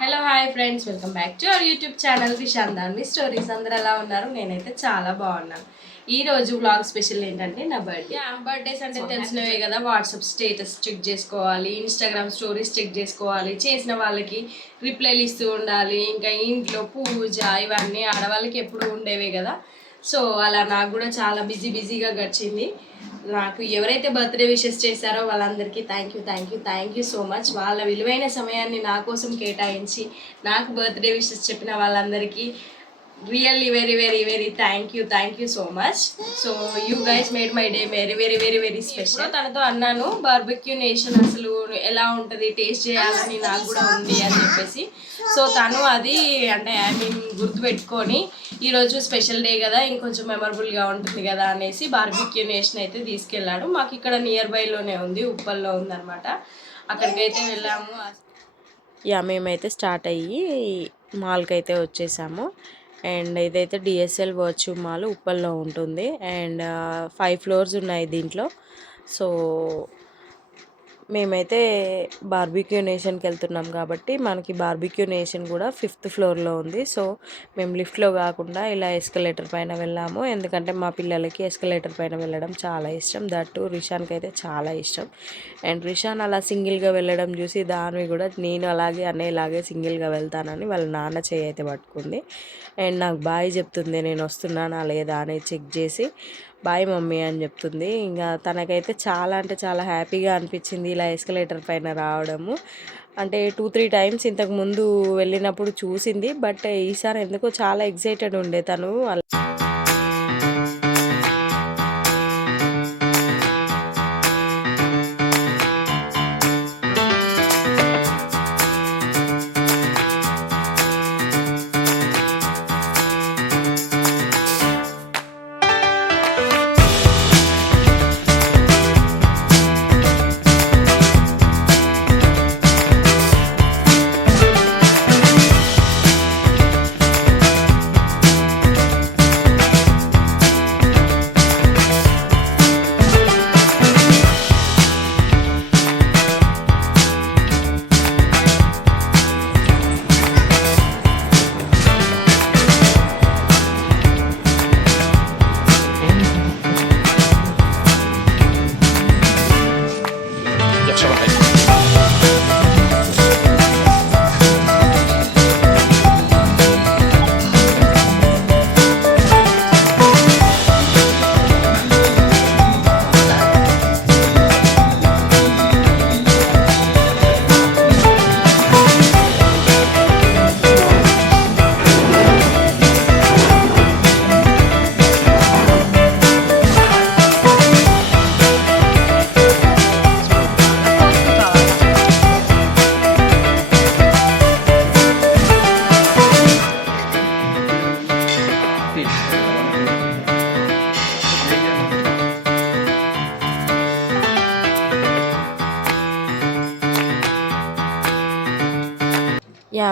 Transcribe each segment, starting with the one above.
Hello hi friends, welcome back to our YouTube channel Vishandanvi stories. అందరూ ఎలా ఉన్నారు? నేనైతే చాలా బాగున్నాను. ఈ రోజు వ్లాగ్ స్పెషల్ ఏంటంటే నా బర్త్డేస్ అంటే తెలిసినవే కదా. వాట్సాప్ స్టేటస్ చెక్ చేసుకోవాలి, ఇన్స్టాగ్రామ్ స్టోరీస్ చెక్ చేసుకోవాలి, చేసిన వాళ్ళకి రిప్లైలు ఇస్తూ ఉండాలి, ఇంకా ఇంట్లో పూజ ఇవన్నీ ఆడవాళ్ళకి ఎప్పుడు ఉండేవే కదా. సో అలా నాకు కూడా చాలా బిజీగా గడిచింది. నాకు ఎవరైతే బర్త్డే విషెస్ చేశారో వాళ్ళందరికీ థ్యాంక్ యూ సో మచ్. వాళ్ళ విలువైన సమయాన్ని నా కోసం కేటాయించి నాకు బర్త్డే విషెస్ చెప్పిన వాళ్ళందరికీ really very thank you so much. So you guys made my day very special. తనతో అన్నాను బార్బెక్యూ నేషన్ అసలు ఎలా ఉంటుంది, టేస్ట్ చేయాలని నాకు కూడా ఉంది అని చెప్పేసి. సో తను అది అంటే గుర్తుపెట్టుకొని ఈరోజు స్పెషల్ డే కదా, ఇంకొంచెం మెమరబుల్గా ఉంటుంది కదా అనేసి బార్బెక్యూ నేషన్ అయితే తీసుకెళ్ళాడు. మాకు ఇక్కడ నియర్ బైలోనే ఉంది, ఉప్పల్లో ఉందన్నమాట. అక్కడికైతే వెళ్ళాము. మేమైతే స్టార్ట్ అయ్యి మాల్కి అయితే వచ్చేసాము. అండ్ ఇదైతే డిఎస్ఎల్ వర్చ్యూ మాల్ ఉప్పల్లో ఉంటుంది. అండ్ 5 ఫ్లోర్స్ ఉన్నాయి దీంట్లో. సో మేమైతే బార్బిక్యూ నేషన్కి వెళ్తున్నాం కాబట్టి మనకి బార్బిక్యూ నేషన్ కూడా 5th ఫ్లోర్లో ఉంది. సో మేము లిఫ్ట్లో కాకుండా ఇలా ఎస్కలేటర్ పైన వెళ్ళాము, ఎందుకంటే మా పిల్లలకి ఎస్కలేటర్ పైన వెళ్ళడం చాలా ఇష్టం. దట్టు రిషాన్కి అయితే చాలా ఇష్టం. అండ్ రిషాన్ అలా సింగిల్గా వెళ్ళడం చూసి దాన్ని కూడా నేను అలాగే అనేలాగే సింగిల్గా వెళ్తానని వాళ్ళ నాన్న చేయి అయితే పట్టుకుంది. అండ్ నాకు బాయ్ చెప్తుంది, నేను వస్తున్నానా లేదా అని చెక్ చేసి బాయ్ మమ్మీ అని చెప్తుంది. ఇంకా తనకైతే చాలా అంటే చాలా హ్యాపీగా అనిపించింది ఇలా ఎస్కలేటర్ పైన రావడము. అంటే 2-3 టైమ్స్ ఇంతకు ముందు వెళ్ళినప్పుడు చూసింది, బట్ ఈసారి ఎందుకో చాలా ఎక్సైటెడ్ ఉండే తను.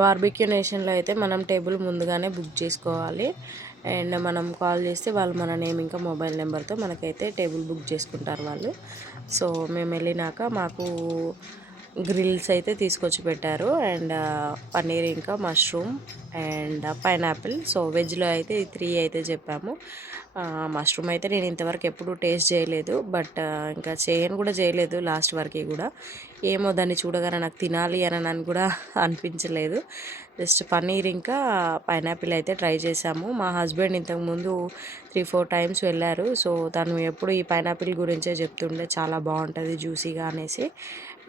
బార్బిక్యూ నేషన్లో అయితే మనం టేబుల్ ముందుగానే బుక్ చేసుకోవాలి. అండ్ మనం కాల్ చేస్తే వాళ్ళు మన నేమ్ ఇంకా మొబైల్ నెంబర్తో మనకైతే టేబుల్ బుక్ చేసుకుంటారు వాళ్ళు. సో మేము వెళ్ళినాక మాకు గ్రిల్స్ అయితే తీసుకొచ్చి పెట్టారు. అండ్ పన్నీర్ ఇంకా మష్రూమ్ అండ్ పైనాపిల్. సో వెజ్లో అయితే 3 అయితే చెప్పాము. మష్రూమ్ అయితే నేను ఇంతవరకు ఎప్పుడు టేస్ట్ చేయలేదు, బట్ ఇంకా చేయలేదు లాస్ట్ వరకు కూడా. ఏమో దాన్ని చూడగానే నాకు తినాలి అని కూడా అనిపించలేదు. జస్ట్ పన్నీర్ ఇంకా పైనాపిల్ అయితే ట్రై చేసాము. మా హస్బెండ్ ఇంతకుముందు 3-4 టైమ్స్ వెళ్ళారు. సో తను ఎప్పుడు ఈ పైనాపిల్ గురించే చెప్తుండే, చాలా బాగుంటుంది జ్యూసీగా అనేసి.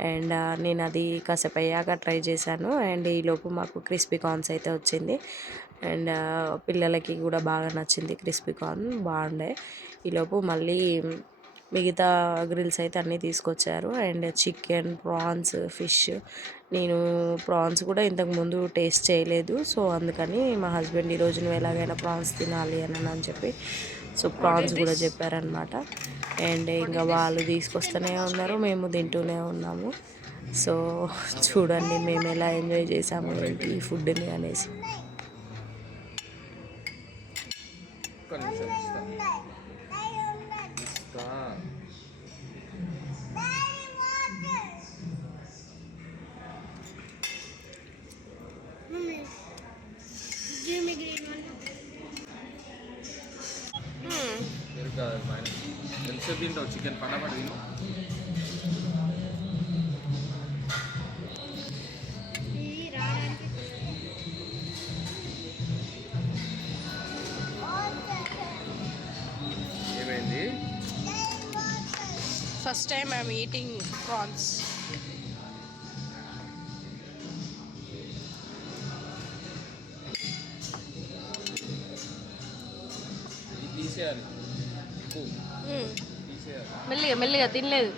అండ్ నేను అది కాసేపు అయ్యాక ట్రై చేశాను. అండ్ ఈలోపు మాకు క్రిస్పీ కార్న్స్ అయితే వచ్చింది. అండ్ పిల్లలకి కూడా బాగా నచ్చింది క్రిస్పీ కార్న్, బాగుండే. ఈలోపు మళ్ళీ మిగతా గ్రిల్స్ అయితే అన్నీ తీసుకొచ్చారు. And chicken, prawns, fish. నేను ప్రాన్స్ కూడా ఇంతకుముందు టేస్ట్ చేయలేదు. సో అందుకని మా హస్బెండ్ ఈరోజు నువ్వు ఎలాగైనా ప్రాన్స్ తినాలి అని చెప్పి సో ప్రాన్స్ కూడా చెప్పారనమాట. అండ్ ఇంకా వాళ్ళు తీసుకొస్తూనే ఉన్నారు, మేము తింటూనే ఉన్నాము. సో చూడండి మేము ఎలా ఎంజాయ్ చేసాము ఏంటి ఈ ఫుడ్ని అనేసి. తింటావు చికెన్ ఫటాఫట్ తిను. ఏమైంది? First time I'm eating prawns. తీసేయాలి, మెల్లిగా మెల్లిగా తినలేదు.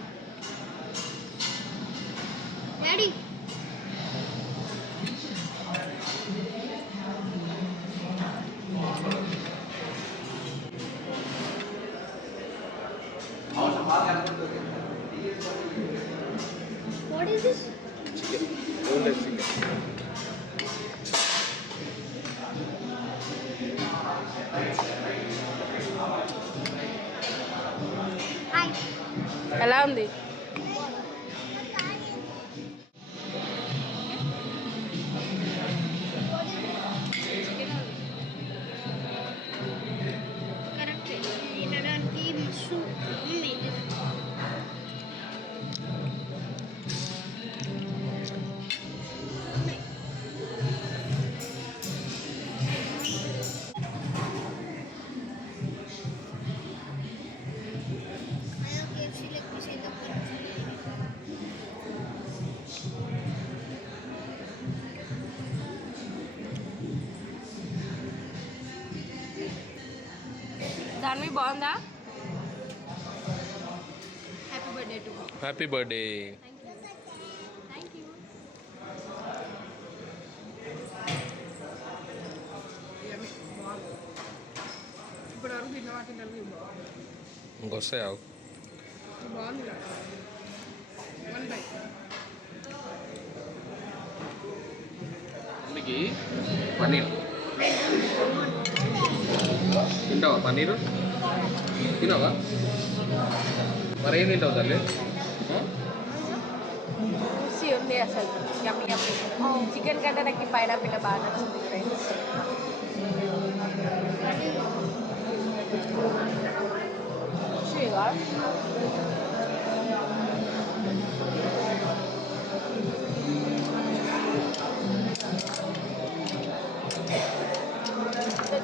What is this? Chicken, boneless chicken. Hi. ఎలా ఉంది? తినడానికి మస్తు ఉంది. దాని బాగుందా? Happy birthday to happy birthday. Thank you. ఇప్పుడు వరకు తిన్న వాటి ఇంకొస్తాయి ఆవు. బాగుంది. మమ్మీకి పన్నీర్ తింటావా? పన్నీరు తినవా? మరి ఏం తింటావు తల్లి? రుచి ఉంది అసలు. యమ్మీ యమ్మీ. చికెన్ కంటే నాకు పైనాపిల్ బాగా నచ్చింది ఫ్రెండ్స్.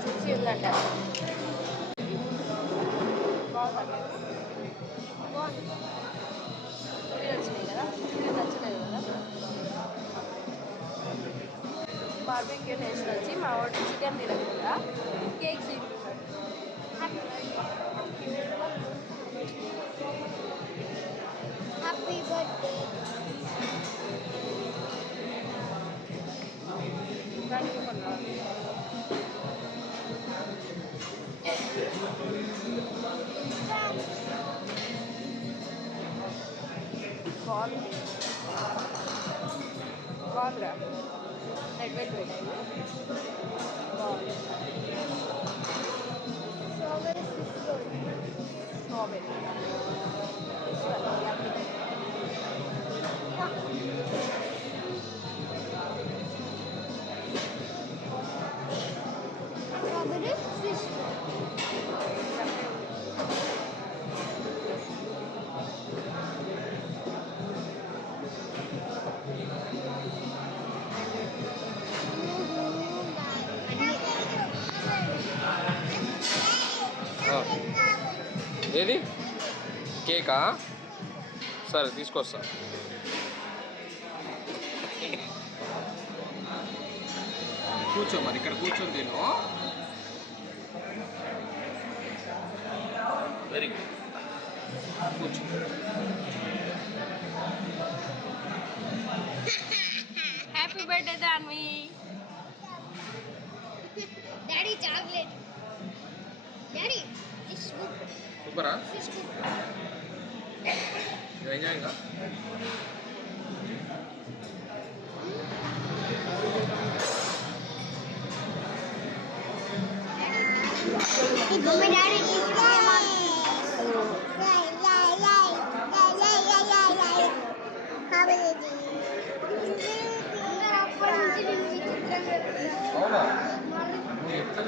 చూసి ఉందంట. నచ్చినాయి కదా, నచ్చలేదు కదా. బార్బిక్యూ టేస్ట్ వచ్చి మా వాడు చికెన్ తినకుండా కేక్ తింటున్నాడు. Happy birthday. దానికి కొన్నా బాగుంది. బాగుందిరా. వెయిట్ వెయిట్ వెయిట్ బాగుంది. Strawberry strawberry fish. ఏది కేకా? సరే తీసుకొస్తా. కూర్చో మరి, ఇక్కడ కూర్చొని తిను. వెరీ గుడ్, కూర్చో. Happy birthday Danvi. Daddy chocolate. Daddy సూపరా? ఫిష్ ఎంజాయ్గా. మమ్మీ డాడీ అవునా? నువ్వు ఎట్లా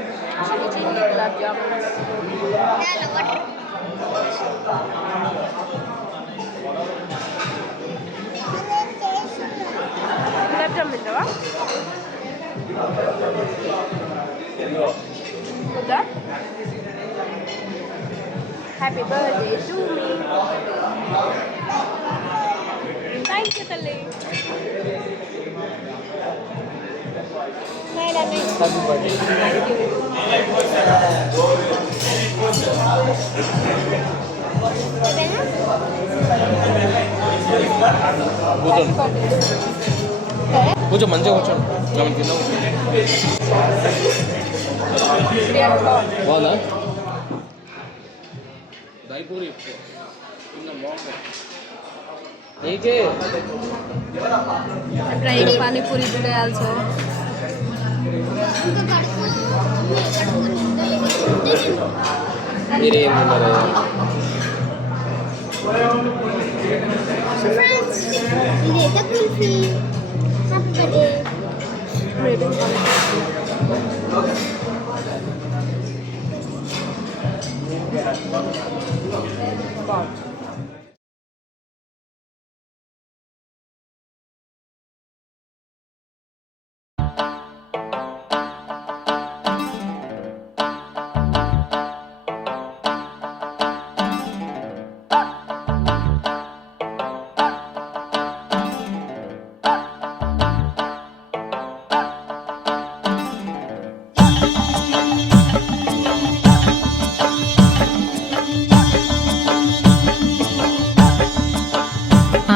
గులాబ్ జామున్ గులాబ్ జామున్ తింటావా వద్దా happy birthday to me thank you తల్లి హ్యాపీ బర్త్డే కూర్చో మంచిగా కూర్చోండి మనం కింద బాగుందా దయపూరి కింద బాగుంది నీకే ట్రైన్ పానీపూరి టుడే ఆల్సో మీరేం తిన్నారు ఫ్రెండ్స్ ఇదైతే కుల్ఫీ హ్యాపీ బర్త్డే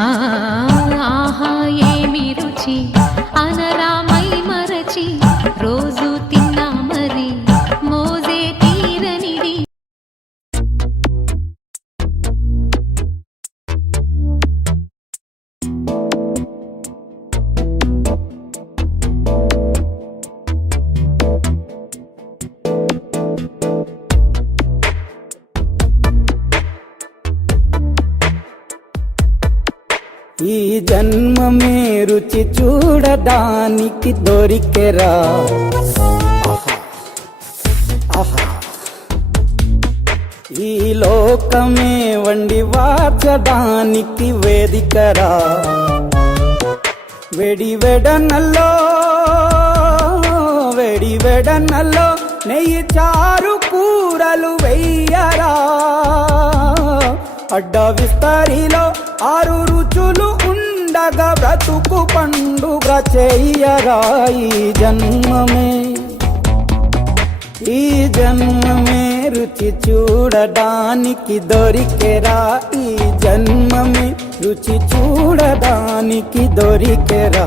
ఆహా ఏమి రుచి అనరామై మరచి రోజు తిన్నా మరి మోజే తీరనిది ఈ జన్మమే రుచి చూడడానికి దొరికెరా ఆహా. ఈ లోకమే వండి వాచడానికి వేదికరా వెడి వెడనల్లో నెయ్యి చారు కూరలు వెయ్యరా అడ్డ విస్తరిలో 6 రుచులు ఉండగా బ్రతుకు పండుగ చెయ్యరా ఈ జన్మమే రుచి చూడడానికి దొరికెరా ఈ జన్మమే రుచి చూడడానికి దొరికెరా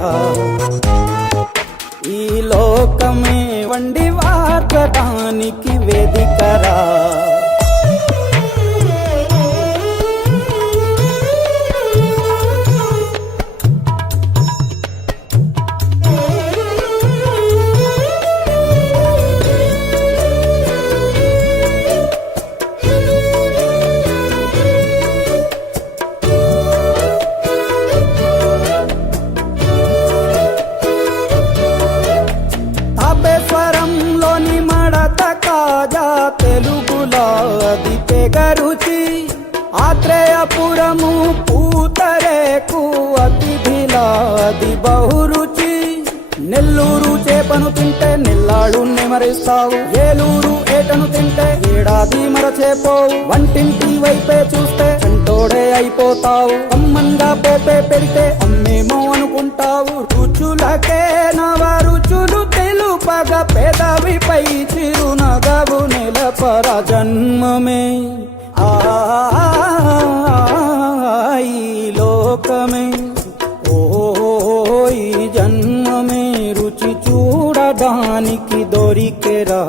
ఈ లోకమే వండి వార్చడానికి వేదికరా తాపేశ్వరంలోని మడత కాజా తెలుగులో అది తెగరుచి ఆత్రేయపురము పూతరేకు అతిథిలా అది బహురుచి నెల్లూరు చేపను తింటే నెల్లాడు నెమరిస్తావు ఏలూరు ఏటను తింటే ఏడాది మరచేపోవు వంటింటి వైపే చూస్తే చంటోడే అయిపోతావు అమ్మంగా పోపే పెడితే అమ్మేమో అనుకుంటావు రుచులకే నవ రుచులు తెలుపగ పెదవిపై చిరునగవు నిలపర జన్మమే ఈ లోకమే ఈ జన్మమే రుచి చూడడానికి దొరికెరా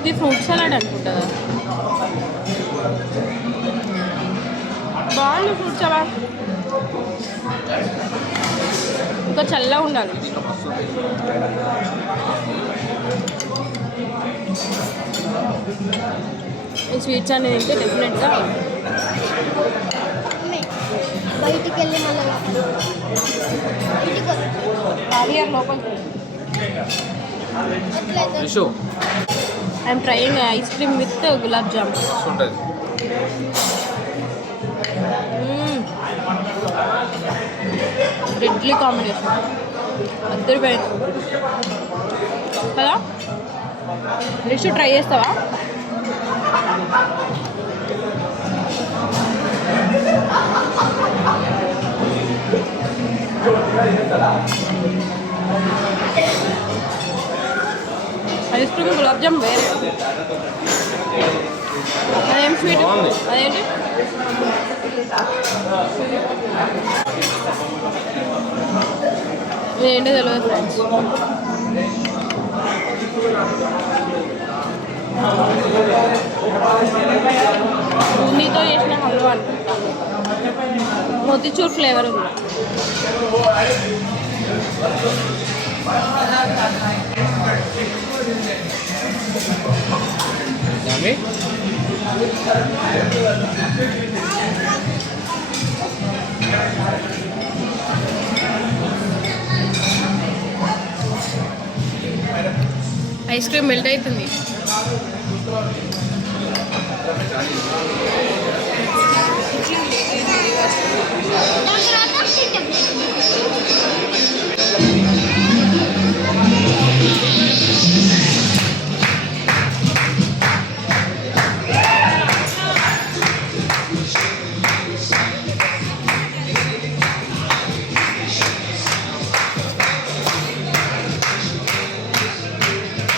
ఇది ఫ్రూట్ సలాడ్ అనుకుంటా. బాగుంది ఫ్రూట్ సలాడ్. ఇంకా చల్లగా ఉండాలి. ఈ స్వీట్స్ అనేది తింటే డెఫినెట్గా బయటికి వెళ్ళి మళ్ళీ లోపలికి. విషు I'm trying ice cream with gulab jam. ఉంటుంది. రెడ్లీ కాంబినేషన్ అద్దరిపోయింది కదా. నెక్స్ట్ ట్రై చేస్తావా? ఐస్ క్రీమ్ గులాబ్ జామ్ వేరే. అదేం స్వీట్? అదేంటి? ఏంటో తెలియదు ఫ్రెండ్స్. బూందీతో చేసిన హల్వా అనుకుంటా. మోతిచూర్ ఫ్లేవర్ ఉంది. ఐస్ క్రీమ్ మెల్ట్ అవుతుంది.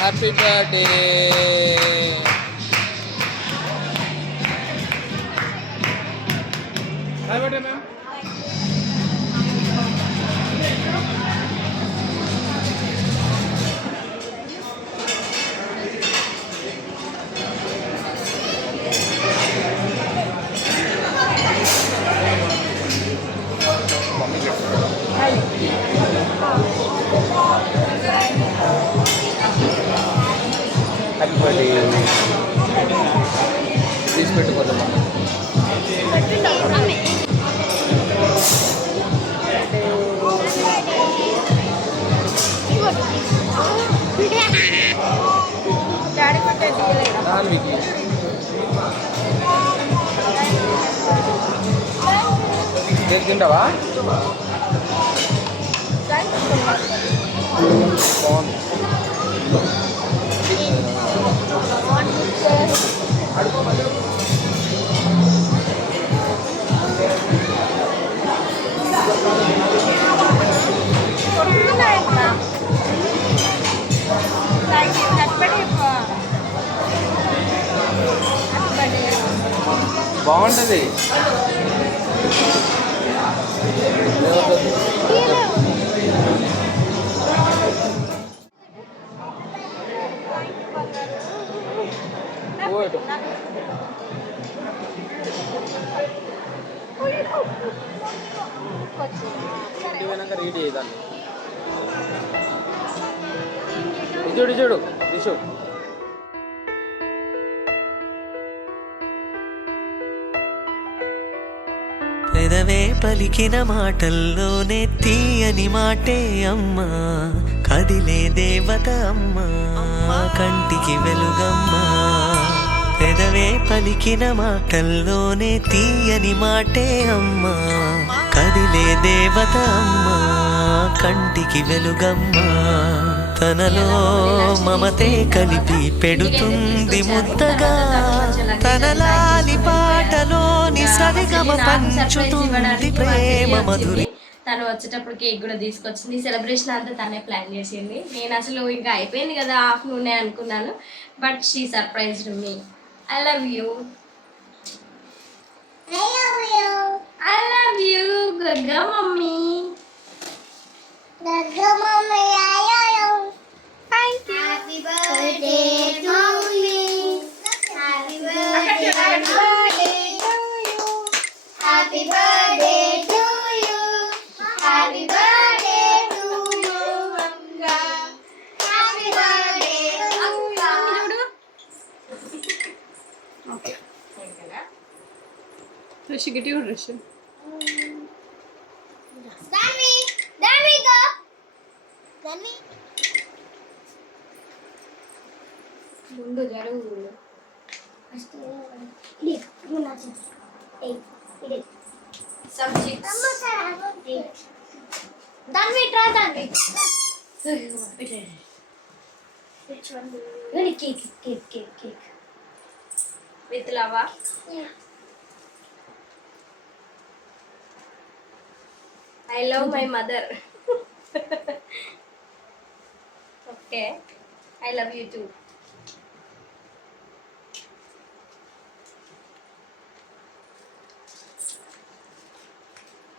Happy birthday. Happy birthday ma'am. Happy birthday. తీసి పెట్టుకోదాం. దానికి తింటావా? బాగుంది. బాగుంటుంది. రీడ్ చేయదాన్ని. చూడు చూడు చూడు. పెదవే పలికిన మాటల్లోనే తీయని మాటే అమ్మా, కదిలే దేవత అమ్మా, కంటికి వెలుగమ్మా. పెదవే పలికిన మాటల్లోనే తీయని మాటే అమ్మా, కదిలే దేవత అమ్మా, కంటికి వెలుగమ్మా. తనలో మమతే కలిపి పెడుతుంది ముద్దగా, తనలాలి పాటలోని సరిగమ పంచుతుంది ప్రేమ మధురి. తను వచ్చేటప్పుడు కేక్ కూడా తీసుకొచ్చింది. సెలబ్రేషన్ అంతా తనే ప్లాన్ చేసింది. నేను అసలు ఇంకా అయిపోయింది కదా ఆఫ్టర్నూనే అనుకున్నాను, but she surprised me. I love you. I love you గగ్గా మమ్మీ. Thank you. రిషి గిటి కూడా రిషి ముందు జరుగు సబ్జెక్ట్స్ దాన్ని ట్రై దాన్ని cake with lava I love my mother. Okay. I love you too.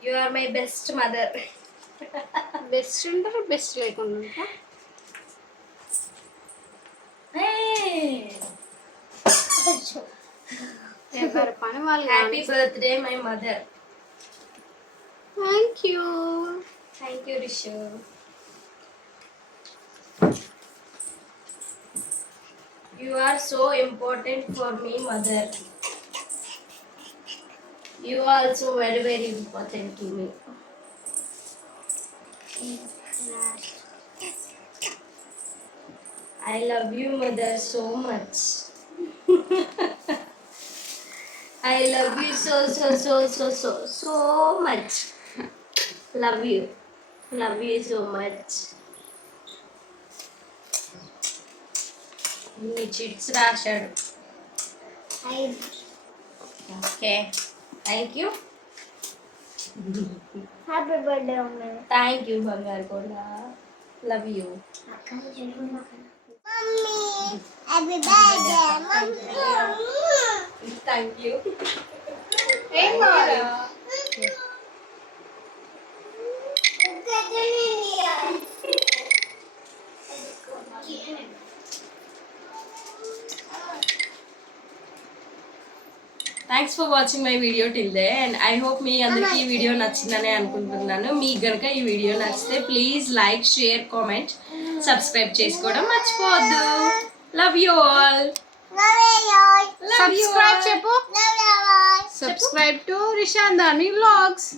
You are my best mother. Best ఉంటారు best లేకుండా ఉంటా Hey. ఎవరి పని వాళ్ళు Happy birthday, my mother. Thank you Thank you, Rishu. You are so important for me, mother. You are also very, very important to me. I love you, mother, so much. I love you so much. Love you. Love you so much. ఇన్ని chits రాశాడు. Okay thank you happy birthday అమ్మ thank you బంగారు కూడా love you mummy happy birthday mummy thank you ఏం కావాలి thanks for watching my video till they and I hope మీ అందరికీ ఈ వీడియో నచ్చిందని అనుకుంటున్నాను. మీకు కనుక ఈ వీడియో నచ్చితే please like share comment subscribe చేసుకోవడం మర్చిపోవద్దు. Love you all. సబ్స్క్రైబ్ చెప్పు సబ్స్క్రైబ్ టు రిషాందాని వ్లాగ్స్.